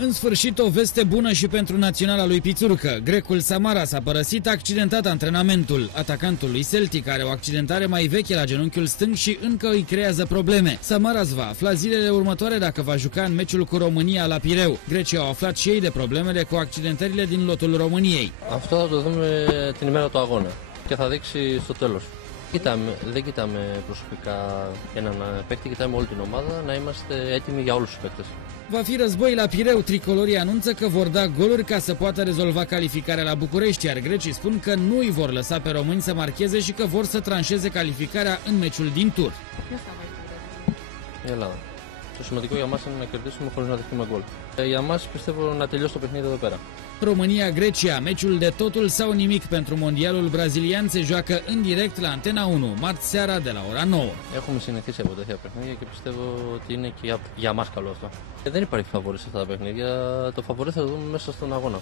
În sfârșit, o veste bună și pentru naționala lui Pițurcă. Grecul Samaras a părăsit accidentat antrenamentul. Atacantul lui Celtic are o accidentare mai veche la genunchiul stâng și încă îi creează probleme. Samaras va afla zilele următoare dacă va juca în meciul cu România la Pireu. Grecii au aflat și ei de problemele cu accidentările din lotul României. Αυτό θα το δούμε την ημέρα του αγώνα και θα δείξει στο τέλος. Δεν κοιτάμε προσωπικά έναν παίκτη, κοιτάμε όλη την ομάδα να είμαστε έτοιμοι για όλους τους παίκτες. Va fi război la Pireu. Tricolorii anunță că vor da goluri ca să poată rezolva calificarea la București, iar grecii spun că nu îi vor lăsa pe români să marcheze și că vor să tranșeze calificarea în meciul din tur. Η Ελλάδα. Το σημαντικό για μας είναι να κερδίσουμε χωρίς να δεχτούμε γκολ. Για μας πιστεύω να τελειώσει το παιχνίδι εδώ πέρα. România-Grecia, meciul de totul sau nimic pentru mondialul brazilian se joacă în direct la Antena 1, marți seara de la ora 9. Έχουμε συνηθίσει από τέτοια παιχνίδια και πιστεύω ότι είναι και για μας καλό αυτό. Δεν υπάρχει φαβορί σε αυτά τα παιχνίδια. Το φαβορί θα το δούμε μέσα στον αγώνα.